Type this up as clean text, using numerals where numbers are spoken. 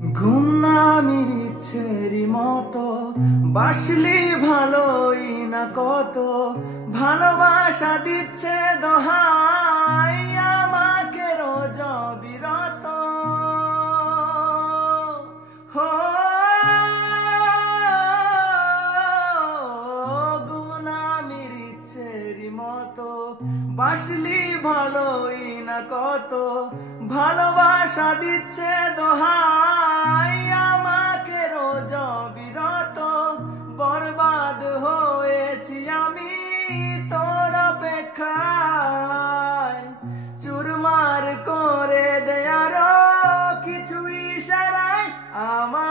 ঘুম নামির ইচ্ছেরই মতো বাসলি ভালোই না কত, ভালোবাসা দিচ্ছে দোহাই আমাকে রোজ বিরত। হো ঘুম নামির ইচ্ছেরই মতো বাসলি ভালোই না কত, ভালোবাসা দিচ্ছে দোহাই আমাকে রোজ বিরত। বরবাদ হয়েছি আমি তোর অপেক্ষায়, চুরমার করে দে আরো কিছু ইশারায় আমার